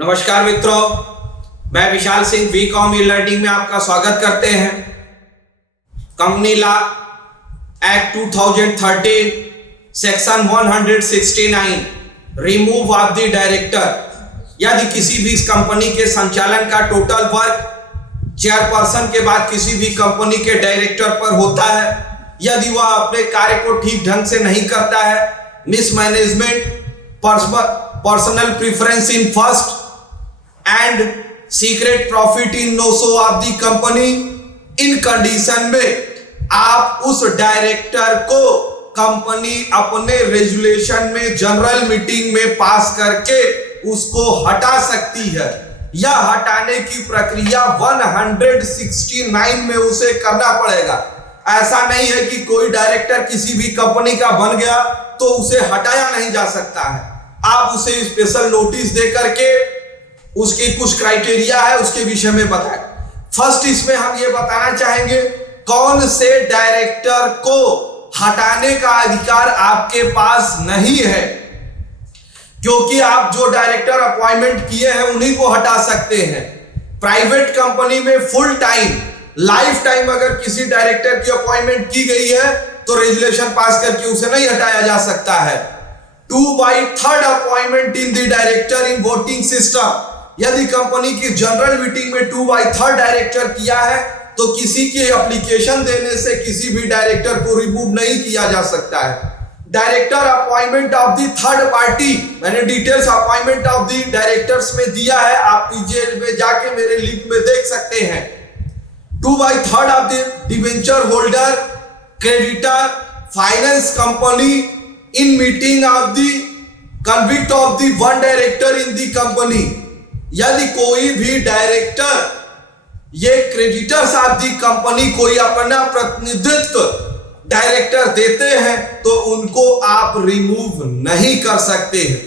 नमस्कार मित्रों, मैं Vishal Singh WeCom e learning में आपका स्वागत करते हैं। Company law act 2013 section 169 remove of the director. यदि किसी भी कंपनी के संचालन का टोटल वर्क चेयरपर्सन के बाद किसी भी कंपनी के डायरेक्टर पर होता है, यदि वह अपने कार्य को ठीक ढंग से नहीं करता है, mismanagement, personal preference in first and secret profit in no show of the company, इन कंडीशन में आप उस डायरेक्टर को कंपनी अपने रेजुलेशन में जनरल मीटिंग में पास करके उसको हटा सकती है। यह हटाने की प्रक्रिया 169 में उसे करना पड़ेगा। ऐसा नहीं है कि कोई डायरेक्टर किसी भी कंपनी का बन गया तो उसे हटाया नहीं जा सकता है। आप उसे स्पेशल नोटिस दे करके उसके कुछ क्राइटेरिया है, उसके विषय में बताएं। फर्स्ट, इसमें हम ये बताना चाहेंगे कौन से डायरेक्टर को हटाने का अधिकार आपके पास नहीं है, क्योंकि आप जो डायरेक्टर अपॉइंटमेंट किए हैं उन्हीं को हटा सकते हैं। प्राइवेट कंपनी में फुल टाइम लाइफ टाइम अगर किसी डायरेक्टर की अपॉइंटमेंट की गई है तो रेजुलेशन पास करके उसे नहीं हटाया जा सकता है। 2/3 appointment in the director in voting system, यदि कंपनी की जनरल मीटिंग में 2/3 डायरेक्टर किया है तो किसी की एप्लीकेशन देने से किसी भी डायरेक्टर को रिमूव नहीं किया जा सकता है। Director appointment of the third party, मैंने details appointment of the directors में दिया है, आप पीजे में जाके मेरे लिंक में देख सकते हैं। 2/3 of the debenture holder, creditor, finance company in meeting of the convict of the one director in the company. यदि कोई भी डायरेक्टर ये क्रेडिटर्स ऑफ द कंपनी कोई अपना प्रतिनिधित्व डायरेक्टर देते हैं तो उनको आप रिमूव नहीं कर सकते हैं।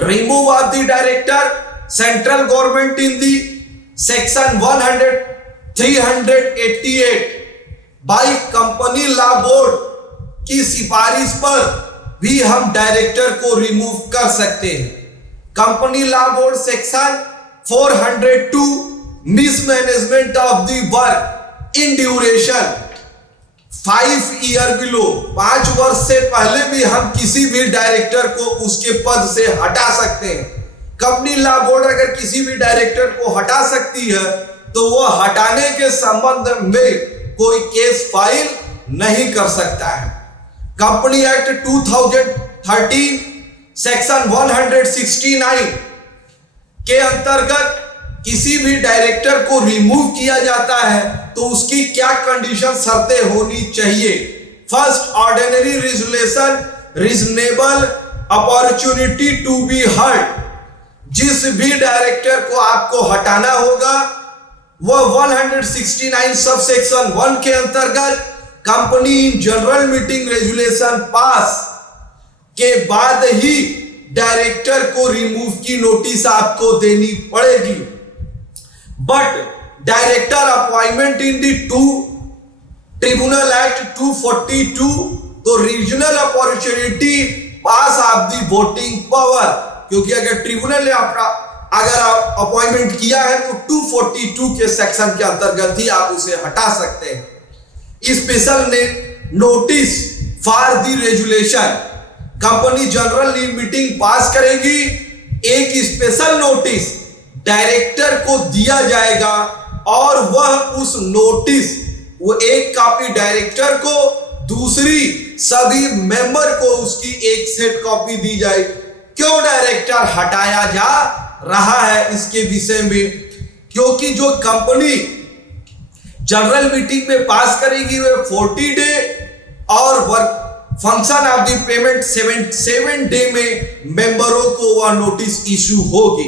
Remove of the director, central government in the section 388 by company law board की सिफारिश पर भी हम डायरेक्टर को रिमूव कर सकते हैं। Company law board section 402 mismanagement of the work in duration 5 year below, 5 वर्ष से पहले भी हम किसी भी डायरेक्टर को उसके पद से हटा सकते हैं। कंपनी लॉ बोर्ड अगर किसी भी डायरेक्टर को हटा सकती है तो वह हटाने के संबंध में कोई केस फाइल नहीं कर सकता है। कंपनी एक्ट 2013 सेक्शन 169 के अंतर्गत किसी भी डायरेक्टर को रिमूव किया जाता है तो उसकी क्या कंडीशन शर्तें होनी चाहिए। First, ordinary resolution, reasonable opportunity to be heard. जिस भी डायरेक्टर को आपको हटाना होगा वह 169 सब सेक्शन 1 के अंतर्गत company in general meeting resolution pass के बाद ही डायरेक्टर को रिमूव की नोटिस आपको देनी पड़ेगी। But director appointment in the tribunal act 242 तो regional opportunity pass of the voting power, क्योंकि अगर ट्रिब्यूनल ने अगर आप अपॉइंटमेंट किया है तो 242 के सेक्शन के अंतर्गत ही आप उसे हटा सकते हैं। स्पेशल ने notice for the resolution, company general meeting pass करेगी, एक स्पेशल नोटिस डायरेक्टर को दिया जाएगा और वह उस नोटिस वो एक कॉपी डायरेक्टर को, दूसरी सभी मेंबर को उसकी एक सेट कॉपी दी जाए। क्यों डायरेक्टर हटाया जा रहा है इसके विषय में, क्योंकि जो कंपनी जनरल मीटिंग में पास करेगी वह 40 डे और work function of the payment 7 day में मेंबरों को वह नोटिस इशू होगी।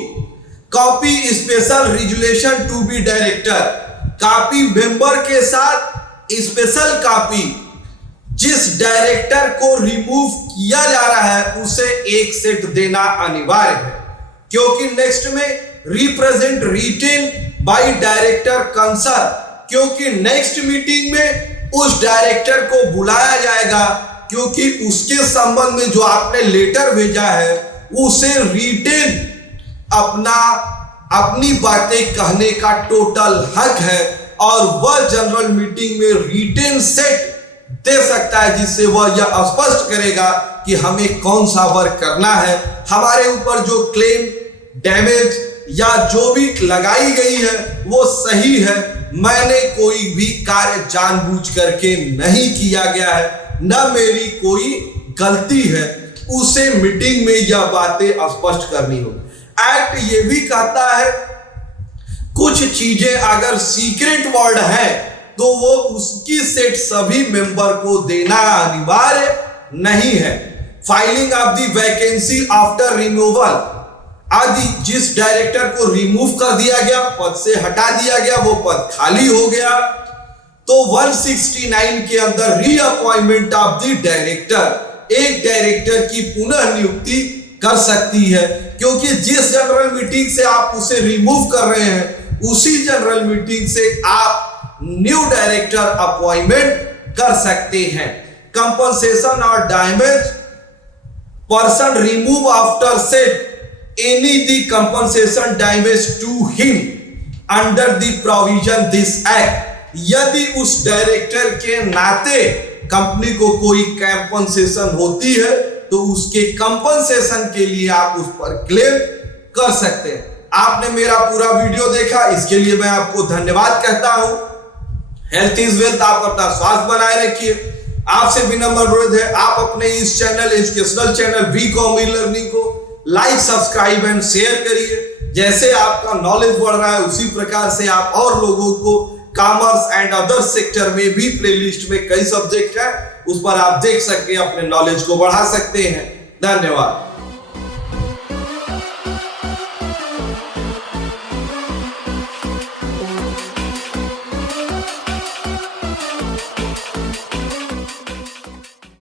Copy special resolution to be director, copy member के साथ स्पेशल कॉपी जिस डायरेक्टर को रिमूव किया जा रहा है उसे एक सेट देना अनिवार्य है, क्योंकि नेक्स्ट में represent written by director concern, क्योंकि नेक्स्ट मीटिंग में उस डायरेक्टर को बुलाया जाएगा, क्योंकि उसके संबंध में जो आपने लेटर भेजा है उसे रिटेन अपनी बातें कहने का टोटल हक है और वह जनरल मीटिंग में रिटेन सेट दे सकता है, जिससे वह यह स्पष्ट करेगा कि हमें कौन सा वर्क करना है। हमारे ऊपर जो क्लेम, डैमेज या जो भी लगाई गई है वो सही है। मैंने कोई भी कार्य जानबूझ करके नहीं किया गया है, न मेरी कोई गलती है। उसे मीटिंग में यह बातें स्पष्ट करनी होगी। एक्ट ये भी कहता है कुछ चीजें अगर सीक्रेट वर्ड है तो वो उसकी सेट सभी मेंबर को देना अनिवार्य नहीं है। Filing of the vacancy after removal आदि, जिस डायरेक्टर को रिमूव कर दिया गया, पद से हटा दिया गया, वो पद खाली हो गया, तो 169 के अंदर रीअपॉइंटमेंट ऑफ द डायरेक्टर, एक डायरेक्टर की पुनः नियुक्ति कर सकती है, क्योंकि जिस जनरल मीटिंग से आप उसे रिमूव कर रहे हैं उसी जनरल मीटिंग से आप न्यू डायरेक्टर अपॉइंटमेंट कर सकते हैं। कंपनसेशन और damage person remove after set any the compensation damage to him under the provision this act, यदि उस डायरेक्टर के नाते कंपनी को कोई कंपनसेशन होती है तो उसके कंपनसेशन के लिए आप उस पर क्लेम कर सकते हैं। आपने मेरा पूरा वीडियो देखा, इसके लिए मैं आपको धन्यवाद कहता हूं। हेल्थ इज वेल्थ, आप अपना स्वास्थ्य बनाए रखिए। आपसे विनम्र अनुरोध है, आप अपने इस चैनल, एजुकेशनल चैनल वी.कॉम ई-लर्निंग को लाइक, सब्सक्राइब एंड शेयर करिए। जैसे आपका नॉलेज बढ़ रहा है उसी प्रकार से आप और लोगों को कॉमर्स एंड अदर सेक्टर में भी प्लेलिस्ट में कई सब्जेक्ट है, उस पर आप देख सकते हैं, अपने नॉलेज को बढ़ा सकते हैं। धन्यवाद।